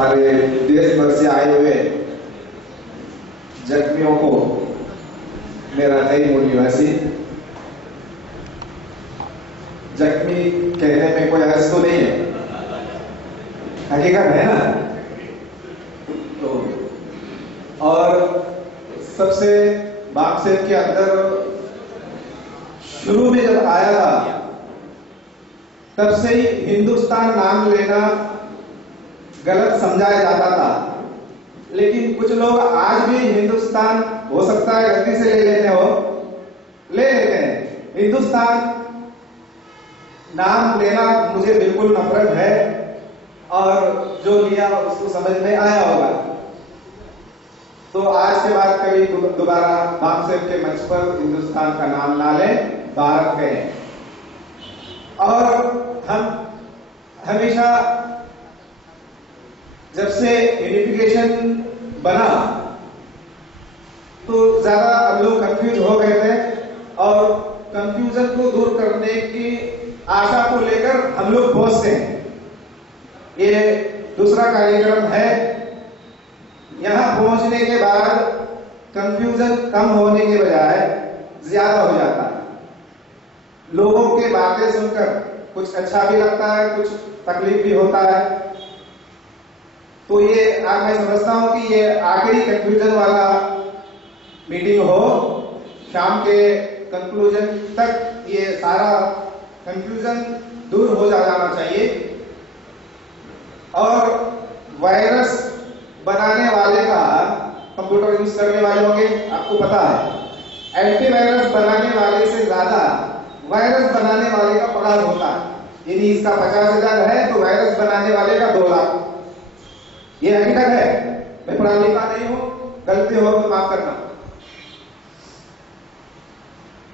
हमारे देश भर से आए हुए जख्मियों को मेरा नई मूल निवासी। जख्मी कहने में कोई हर्ष तो नहीं है, हकीकत है ना। तो और सबसे बागसेब के अंदर शुरू में जब आया था तब से ही हिंदुस्तान नाम लेना गलत समझाया जाता था, लेकिन कुछ लोग आज भी हिंदुस्तान, हो सकता है गलती से ले लेते हैं। हिंदुस्तान नाम लेना मुझे बिल्कुल नफरत है, और जो लिया उसको समझ में आया होगा। तो आज के बाद कभी दोबारा बागसेब के मंच पर हिंदुस्तान का नाम ना लें, भारत कहें। और हम हमेशा जब से यूनिफिकेशन बना तो ज्यादा हम लोग कंफ्यूज हो गए थे, और कंफ्यूजन को दूर करने की आशा को लेकर हम लोग पहुंचते हैं। ये दूसरा कार्यक्रम है। यहां पहुंचने के बाद कंफ्यूजन कम होने के बजाय ज्यादा हो जाता है। लोगों के बातें सुनकर कुछ अच्छा भी लगता है, कुछ तकलीफ भी होता है। तो ये आज मैं समझता हूं कि ये आखिरी कंक्लूजन वाला मीटिंग हो। शाम के कंक्लूजन तक ये सारा कंफ्यूजन दूर हो जाना चाहिए। और वायरस बनाने वाले का, कंप्यूटर यूज करने वाले होंगे, आपको पता है एंटीवायरस बनाने वाले से ज्यादा वायरस बनाने वाले का पगार होता है। यदि इसका 50,000 है तो वायरस बनाने वाले का 2 लाख। ये हकीकत है। मैं पढ़ा लिखा नहीं हूं, गलती हो तो माफ करना।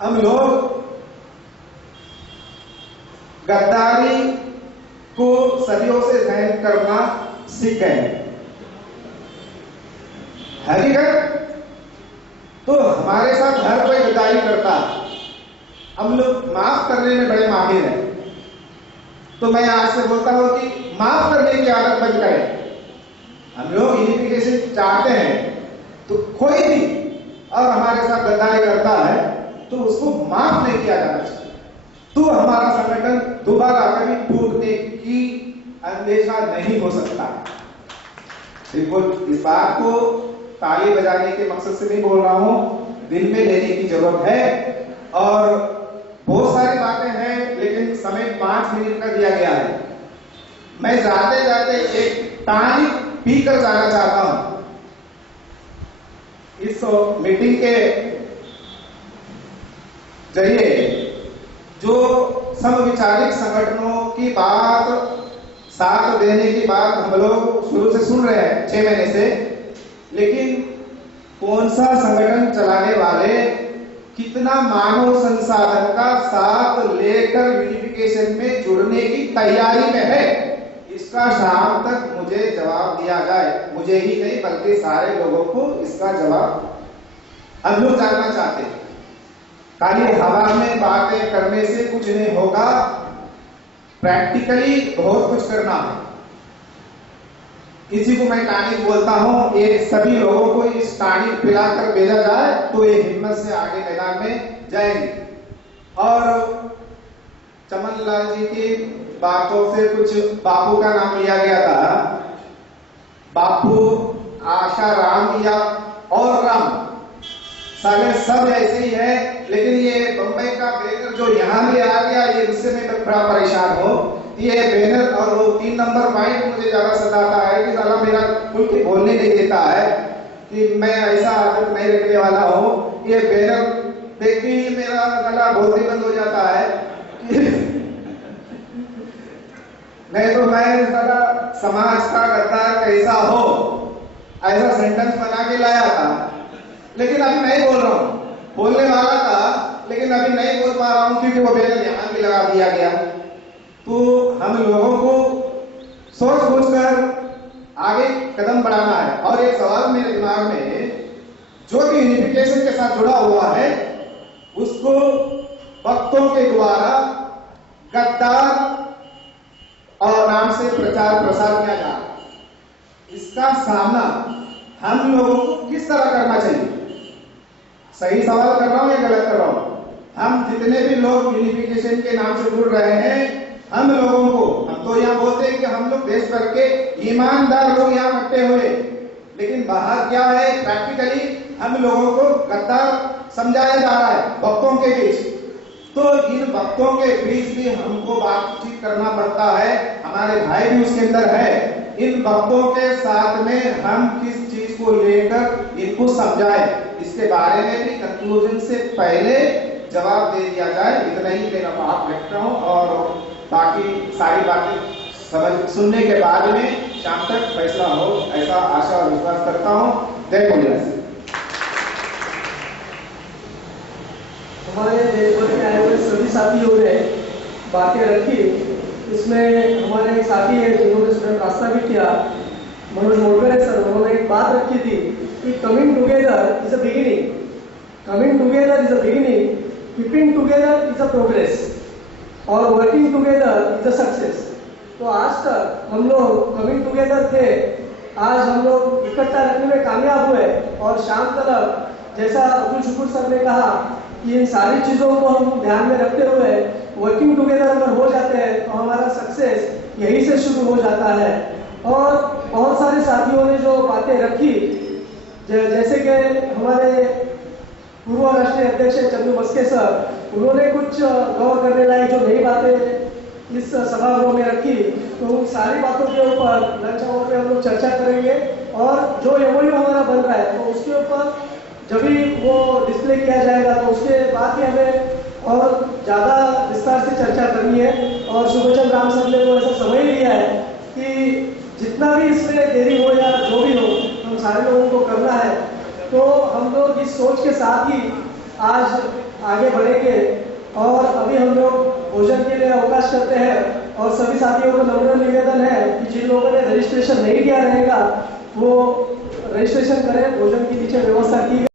हम लोग गद्दारी को सदियों से सहन करना सीख गए। हकीकत तो हमारे साथ हर कोई गद्दारी करता है, हम लोग माफ करने में बड़े माहिर हैं। तो मैं आज से बोलता हूं कि माफ करने की आदत बन करें। हम लोग यूनिफिकेशन चाहते हैं, तो कोई भी और हमारे साथ गद्दारी करता है तो उसको माफ नहीं किया जाना चाहिए। तो हमारा संगठन दोबारा कभी टूटने की अंदेशा नहीं हो सकता। बिल्कुल इस बात को ताली बजाने के मकसद से नहीं बोल रहा हूं, दिल में लेने की जरूरत है। और बहुत सारी बातें हैं, लेकिन समय 5 मिनट का दिया गया है। मैं जाते जाते एक टाइम पीकर जाना चाहता हूं। इस मीटिंग के जरिए जो समविचारिक संगठनों की बात, साथ देने की बात हम लोग शुरू से सुन रहे हैं 6 महीने से, लेकिन कौन सा संगठन चलाने वाले कितना मानव संसाधन का साथ लेकर यूनिफिकेशन में जुड़ने की तैयारी में है, इसका शाम तक मुझे जवाब दिया जाए। मुझे ही नहीं बल्कि सारे लोगों को इसका जवाब हम लोग जानना चाहते हैं। खाली हवा में बातें करने से कुछ नहीं होगा, प्रैक्टिकली बहुत कुछ करना है। इसी को मैं कहानी बोलता हूं, ये सभी लोगों को इस कहानी पिलाकर भेजा जाए तो ये हिम्मत से आगे मैदान में जाएंगे। और चमन लाल जी की बातों से कुछ बापू का नाम लिया गया था। बापू, आशा राम या और राम, सारे सब ऐसे ही है। लेकिन ये बंबई का बैनर जो यहाँ भी आ गया, ये उससे मैं बड़ा परेशान हूँ। ये बैनर और वो 3 नंबर पॉइंट मुझे ज्यादा सताता है कि साला मेरा खुल के बोलने नहीं देता है, कि मैं ऐसा आदत नहीं रखने वाला हूँ। ये बैनर देखते ही मेरा गला बोलते बंद हो जाता है नहीं तो मैं साला समाज का गद्दार कैसा हो, ऐसा सेंटेंस बना के लाया था। लेकिन अभी नहीं बोल रहा हूं, बोलने वाला था लेकिन अभी नहीं बोल पा रहा हूं क्योंकि वो बैनर यहां भी लगा दिया गया। तो हम लोगों को सोच सोच कर आगे कदम बढ़ाना है। और एक सवाल मेरे दिमाग में, जो कि यूनिफिकेशन के साथ जुड़ा हुआ है, उसको वक्तों के द्वारा गद्दार और नाम से प्रचार प्रसार किया जा रहा है। इसका सामना हम लोगों को किस तरह करना चाहिए? सही सवाल कर रहा हूं या गलत कर रहा हूं? हम जितने भी लोग यूनिफिकेशन के नाम से जुड़ रहे हैं, हम लोगों को, हम तो यहाँ बोलते हैं कि हम लोग देश भर के ईमानदार लोग यहाँ इकट्ठे हुए, लेकिन बाहर क्या है, प्रैक्टिकली हम लोगों को गद्दार समझाया जा रहा है भक्तों के बीच। तो इन भक्तों के बीच भी हमको बातचीत करना पड़ता है, हमारे भाई भी उसके अंदर है। इन भक्तों के साथ में हम किस चीज को लेकर इनको समझाएं, इसके बारे में भी कंक्लूजन से पहले जवाब दे दिया जाए। इतना ही मेरा बात रखता हूँ और बाकी सारी बातें समझ सुनने के बाद में शाम तक फैसला हो, ऐसा आशा और विश्वास करता हूँ। जय बोलिए। हमारे देश भर के आए हुए सभी साथियों ने बातें रखी। इसमें हमारे एक साथी है जिन्होंने स्वयं रास्ता भी किया, मनोज मोटकर सर, उन्होंने एक बात रखी थी कि coming together is a beginning, coming together is a beginning, keeping together is a progress और working together is a success. तो आज तक हम लोग कमिंग टुगेदर थे, आज हम लोग इकट्ठा रखने में कामयाब हुए और शाम तक जैसा अब्दुल शुक्र सर ने कहा कि इन सारी चीज़ों को हम ध्यान में रखते हुए वर्किंग टुगेदर अगर हो जाते हैं तो हमारा सक्सेस यहीं से शुरू हो जाता है। और बहुत सारे साथियों ने जो बातें रखी, जैसे कि हमारे पूर्व राष्ट्रीय अध्यक्ष चंदू मस्के सर, उन्होंने कुछ गौर करने लायक जो नई बातें इस सभागृह में रखी, तो उन सारी बातों के ऊपर लंच आवर में हम लोग चर्चा करेंगे और जो एमओयू हमारा बन रहा है तो उसके ऊपर जब भी वो डिस्प्ले किया जाएगा तो उसके बाद ही हमें और ज़्यादा विस्तार से चर्चा करनी है। और सुभचंद राम सर ने तो ऐसा समझ लिया है कि जितना भी इसमें देरी हो या जो भी हो, हम सारे लोगों को करना है। तो हम लोग इस सोच के साथ ही आज आगे बढ़ेंगे और अभी हम लोग भोजन के लिए अवकाश करते हैं और सभी साथियों को नम्र निवेदन है कि जिन लोगों ने रजिस्ट्रेशन नहीं किया रहेगा वो रजिस्ट्रेशन करें। भोजन की नीचे व्यवस्था की